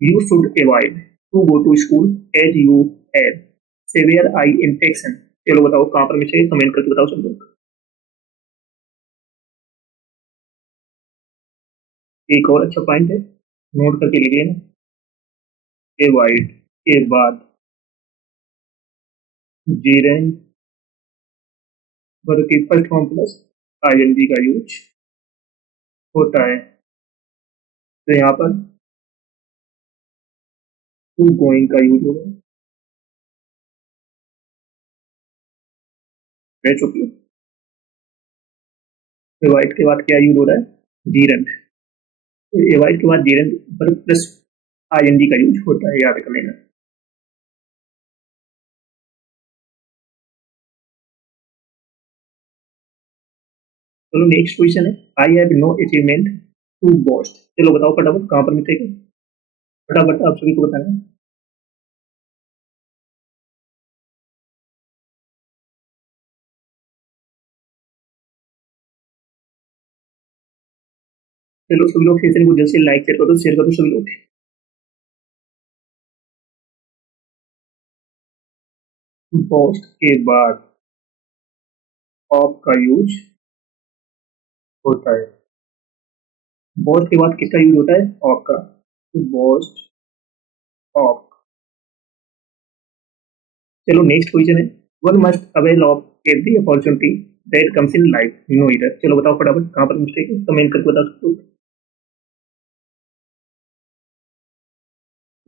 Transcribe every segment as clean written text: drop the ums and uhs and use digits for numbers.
You should avoid to go to school as you have severe eye infection. चलो बताओ कहाँ पर mistake है, कमेंट करके बताओ सब लोग। एक और अच्छा पॉइंट है, नोट करके लिख लेना। एवॉइड के बाद जीरेन वर्ग की फर्स्ट फॉर्म प्लस आईएनजी का यूज होता है। तो यहाँ पर टू गोइंग का यूज होगा। रह चुकी है। एवॉइड के बाद क्या यूज हो रहा है, जीरेन। तो एवॉइड के बाद जीरेन वर्ग प्लस आईएनजी का यूज होता है, याद कर लेना। चलो नेक्स्ट क्वेश्चन है, I have no achievement to boast. चलो बताओ फटाफट कहाँ पर मिस्टेक है, फटाफट आप सभी को बताना। चलो सभी लोग सेशन को जल्द से लाइक शेयर करो, शेयर करो सभी लोग। बोस्ट के बाद ऑफ का यूज होता है। बोस्ट के बाद किसका यूज होता है, ऑफ का। Boast of. चलो नेक्स्ट क्वेश्चन है, one must avail of every opportunity that comes in life, no इधर। चलो बताओ फटाफट कहाँ पर मिस्टेक है, कमेंट करके बता सकते हो।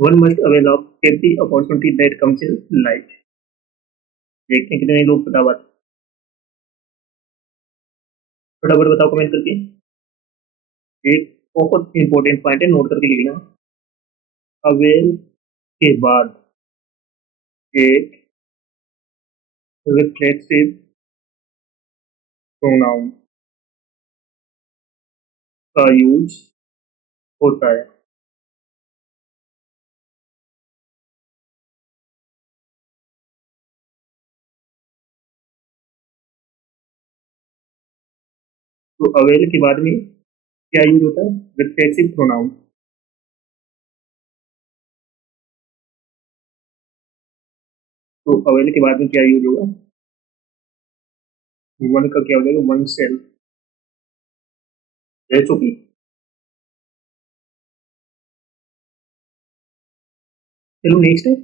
One must avail of every opportunity that comes in life. देखते हैं कितने लोग फटाफट फटाफट बताओ कमेंट करके। एक बहुत इंपॉर्टेंट पॉइंट है, नोट करके लिखना। अवेल के बाद एक रिफ्लेक्सिव प्रोनाउन का यूज होता है। तो अवेल के बाद में क्या यूज होता है, रिफ्लेक्सिव प्रोनाउन। तो अवेल के बाद में क्या यूज होगा, वन का क्या हो जाएगा, वन सेल्फ। चुकी। चलो नेक्स्ट है,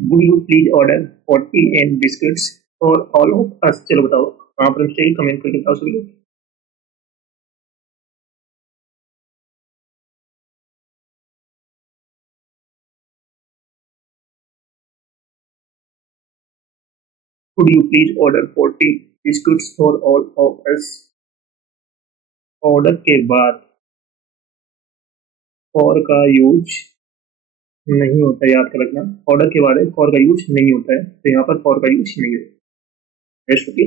would you please order 40 and biscuits for all of us. चलो बताओ कहाँ पर मिस्टेक, कमेंट करके बताओ सभी लोग। Would you please order 40 biscuits for all of us. Order के बाद फॉर का यूज नहीं होता है, याद कर रखना। ऑर्डर के बाद फॉर का यूज नहीं होता है, तो यहाँ पर फॉर का यूज नहीं है। ओके।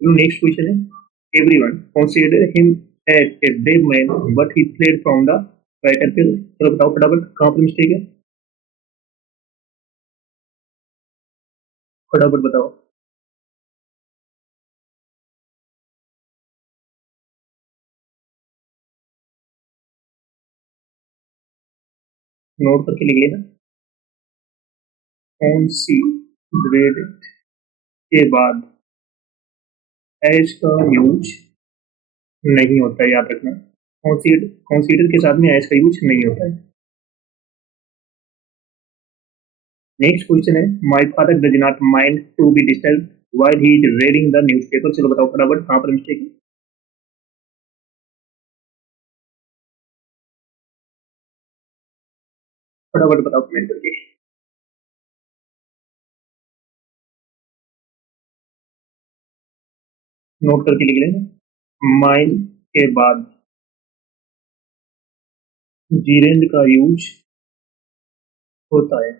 नेक्स्ट क्वेश्चन है, everyone consider him as a brave man but he fled from the battlefield. चलो बताओ फटाफट कहाँ पर मिस्टेक है, फटाफट बताओ। नोट करके लिख लेना। कंसीडरेड के बाद एज का यूज नहीं होता है, याद रखना। कंसीडर के साथ में एज का यूज नहीं होता है। नेक्स्ट क्वेश्चन है, my father does not mind to be disturb while he is reading the newspaper. चलो बताओ फटाफट कहाँ पर मिस्टेक है, फटाफट बताओ कमेंट करके। नोट करके लिख लेना। माइंड के बाद जीरेंड का यूज होता है।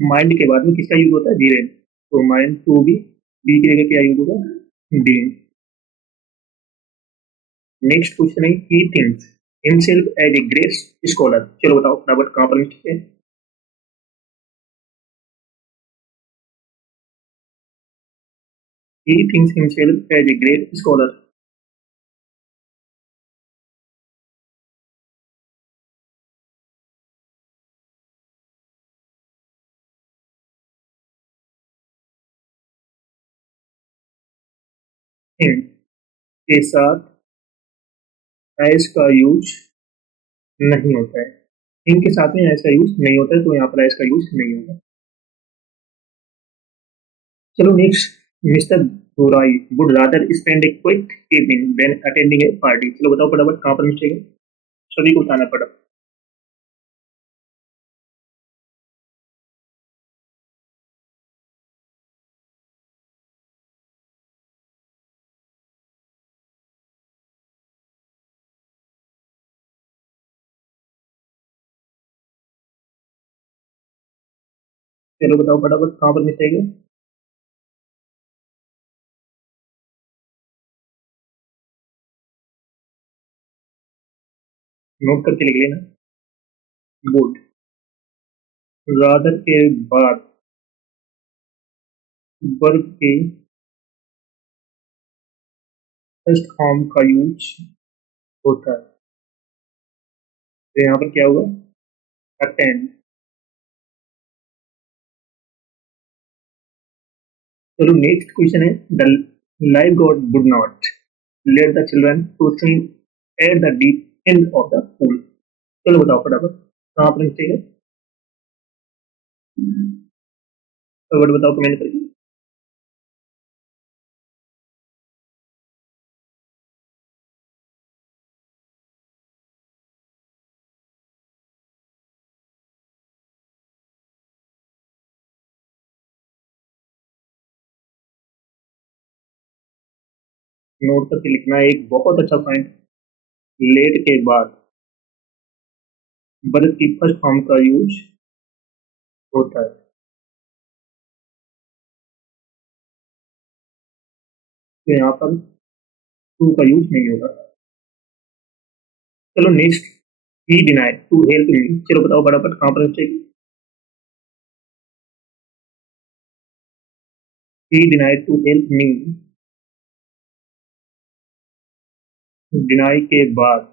माइंड के बाद में किसका यूज होता है, जीरेंड। तो माइंड टू बी की जगह क्या यूज होगा, डी। नेक्स्ट क्वेश्चन है, he thinks himself as a great scholar. चलो बताओ फटाफट कहाँ पर मिस्टेक है। He thinks himself as a great scholar. Him के साथ एस का यूज नहीं होता है। हिम के साथ में एस का यूज नहीं होता है, तो यहाँ पर एस का यूज नहीं होगा। चलो नेक्स्ट, मिस्टर बुराई would rather spend a quick evening than attending a party. चलो बताओ फटाफट कहाँ पर मिस्टेक है, सभी को बताना पड़ा। चलो बताओ फटाफट कहाँ पर मिस्टेक है। नोट करके लिख लेना। वुड रादर के बाद वर्ब के फर्स्ट फॉर्म का यूज होता है, तो यहाँ पर क्या होगा, अटेंड। चलो नेक्स्ट क्वेश्चन है, the lifeguard would not let the children to swim at the deep end of the pool. चलो बताओ फटाफट कहाँ पर मिस्टेक है, फटाफट बताओ कमेंट करके। नोट करके लिखना है, एक बहुत अच्छा पॉइंट। लेट के बाद वर्ब की फर्स्ट फॉर्म का यूज होता है, तो यहाँ पर टू का यूज नहीं होगा। चलो next, he denied to help me. चलो बताओ फटाफट कहाँ पर मिस्टेक है। He denied to help me, deny के बाद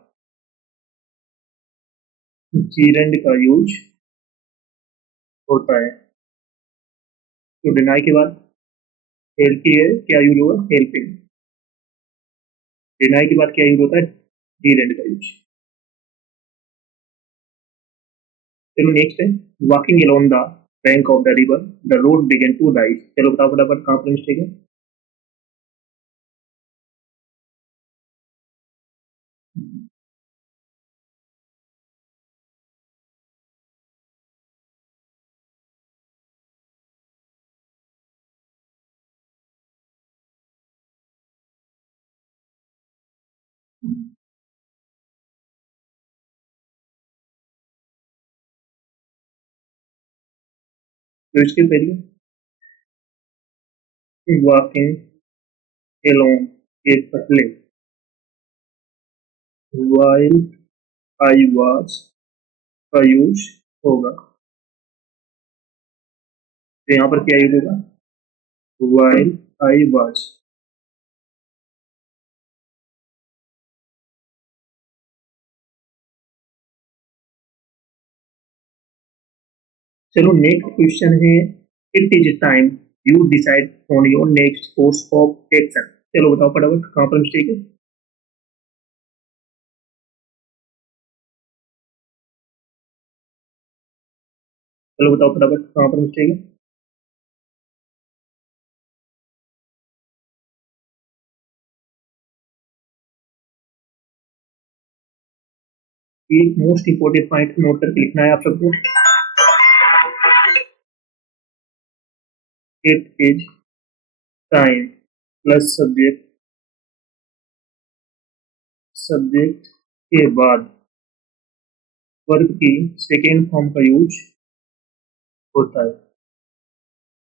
जीरेंड का यूज होता है, तो डिनाई के बाद हेल्प की है, क्या यूज होगा, हेल्पिंग। डिनाई के बाद क्या यूज होता है, जीरेंड का यूज। चलो नेक्स्ट है, walking alone the bank of the river the road began to rise. चलो बताओ फटाफट कहाँ पर मिस्टेक है। तो इसके पहले वॉकिंग अलोन के पहले वाइल आई वॉज का यूज होगा, तो यहाँ पर क्या यूज होगा, वाइल आई वॉज। चलो नेक्स्ट क्वेश्चन है, it is time you decide on your next course of action. चलो बताओ फटाफट कहाँ पर मिस्टेक है। चलो बताओ फटाफट कहाँ पर मिस्टेक है। ये मोस्ट इंपोर्टेंट पॉइंट नोट करके लिखना है आप सबको। It is time plus subject, subject के बाद वर्ब की सेकेंड फॉर्म का यूज होता है।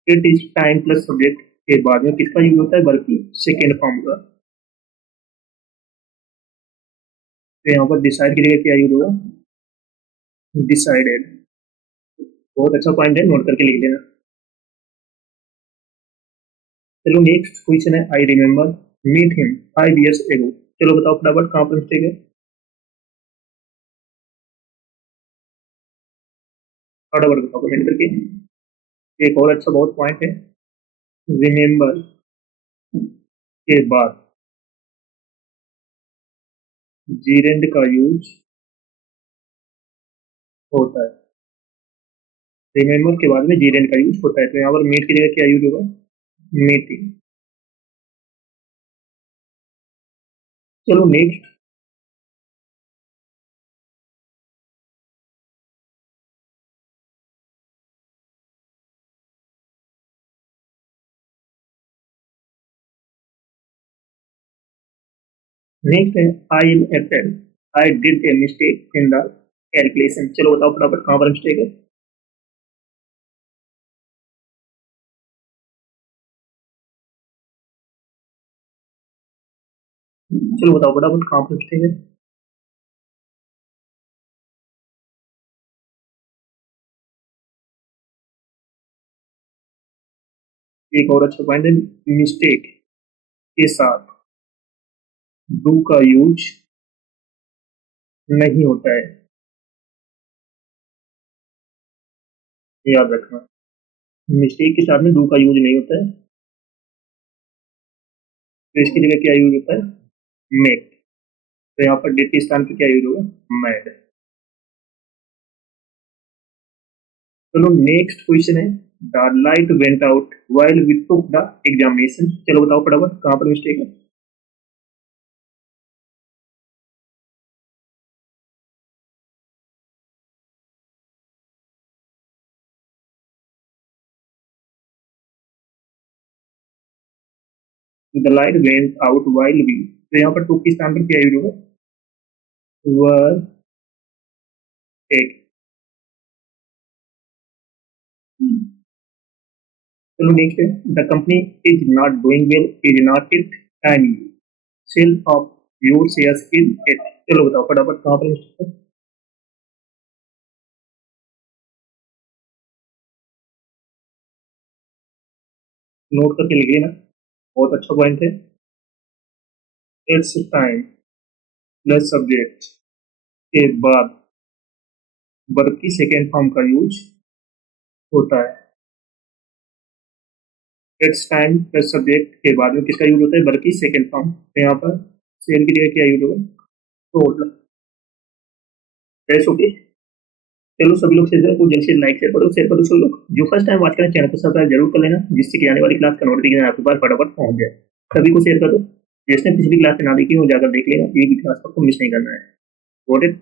It is time plus subject के बाद में किसका यूज होता है, वर्ब की सेकेंड फॉर्म का। तो यहाँ पर डिसाइड की जगह क्या यूज होगा, डिसाइडेड। बहुत अच्छा पॉइंट है, नोट करके लिख देना। चलो नेक्स्ट क्वेश्चन है, I remember meet him 5 years ago। चलो बताओ फटाफट कहाँ पर मिस्टेक है, फटाफट बताओ कमेंट करके। एक और अच्छा बहुत पॉइंट है, रिमेम्बर के बाद जीरेंड का यूज होता है। रिमेम्बर के बाद में जीरेंड का यूज होता है, तो यहाँ पर मीट की जगह क्या यूज होगा? मीटिंग। चलो नेक्स्ट। नेक्स्ट है ILFL, I did a mistake in the calculation. चलो बताओ फटाफट कहाँ पर मिस्टेक है? चलो बताओ फटाफट कहाँ पर मिस्टेक है? एक और अच्छा पॉइंट है, मिस्टेक के साथ डू का यूज नहीं होता है, याद रखना। मिस्टेक के साथ में डू का यूज नहीं होता है, तो इसकी जगह क्या यूज होता है? मेक। तो यहाँ पर डिड के स्थान पर क्या यूज होगा? मैड। चलो नेक्स्ट क्वेश्चन है, the light went out while we took the examination. चलो बताओ फटाफट कहाँ पर मिस्टेक है? The light went out while we, तो यहाँ पर टुक के स्थान पर क्या यूज होगा? Were take. चलो नेक्स्ट है, the company is not doing well is not it and you sell off your shares in it. चलो बताओ फटाफट कहाँ पर मिस्टेक है? नोट करके लिख लेना, बहुत अच्छा पॉइंट है। इट्स टाइम प्लस सब्जेक्ट के बाद वर्ब की सेकेंड फॉर्म का यूज होता है। इट्स टाइम प्लस सब्जेक्ट के बाद में किसका यूज होता है? वर्ब की सेकेंड फॉर्म। तो यहाँ पर सेल की जगह क्या यूज होगा? टोटल। ओके। चलो सभी लोग शेयर को जल्द से लाइक शेयर करो सभी लोग। जो फर्स्ट टाइम वॉच करें चैनल को सब्सक्राइब जरूर कर लेना, जिससे कि आने वाली क्लास का नोटिफिकेशन आपके पास फटाफट पहुंच जाए। सभी को शेयर कर दो, जिसने पिछली क्लास में ना देखी हो जाकर देख लेगा, ये भी क्लास आपको मिस नहीं करना है। Got it?